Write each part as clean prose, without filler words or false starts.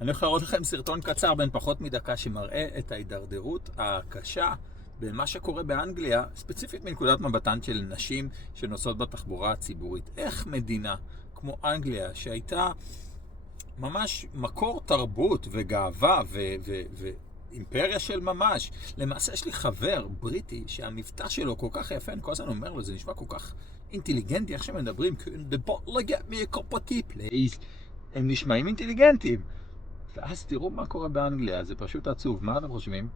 אני הולך להראות לכם סרטון קצר בין פחות מדקה שמראה את ההידרדרות הקשה במה שקורה באנגליה, ספציפית מנקודת מבטן של נשים שנוסעות בתחבורה הציבורית. איך מדינה כמו אנגליה, שהייתה ממש מקור תרבות וגאווה ואימפריה של ממש. למעשה יש לי חבר בריטי שהמבטא שלו כל כך יפה, אני כל הזמן אומר לו, זה נשמע כל כך אינטליגנטי, איך שמדברים, the bottle get me a cup of tea please. הם נשמעים אינטליגנטים. ואז תראו מה קורה באנגליה, זה פשוט עצוב. מה אתם חושבים?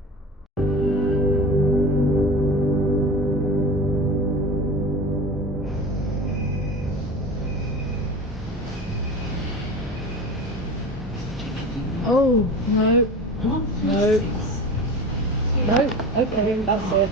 Oh, no. No. No. Okay, that's it.